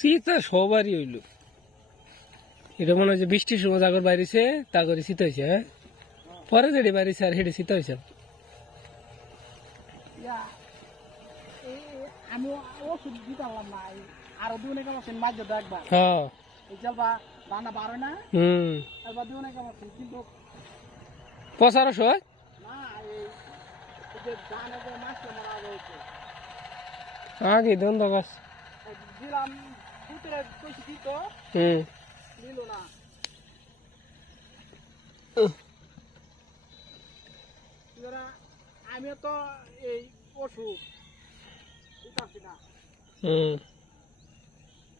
শীত সবারই হইল। এটা মনে হয় যে বৃষ্টির সময় জাগর বাইরেছে তা করে শীত হয়েছে। হ্যাঁ, পরে যেটি বাইরেছে আর হেঁটে শীত হয়েছে। আমি ওষুধ দিতে পারলাম না, আরো দুই অনেক আমার মাঝে একবার হ্যাঁ, এই চালবা রান্না বার হয় না, একবার দুই অনেক আমার কিন্তু পচারো হয় না। এই যে ধান মাছটা মারা হয়েছে আগে দ্বন্দ্ব গাছ। দিলাম ভিতরে বেশি দিত নিল না। আমিও তো এই পশু দিতে পারছি না।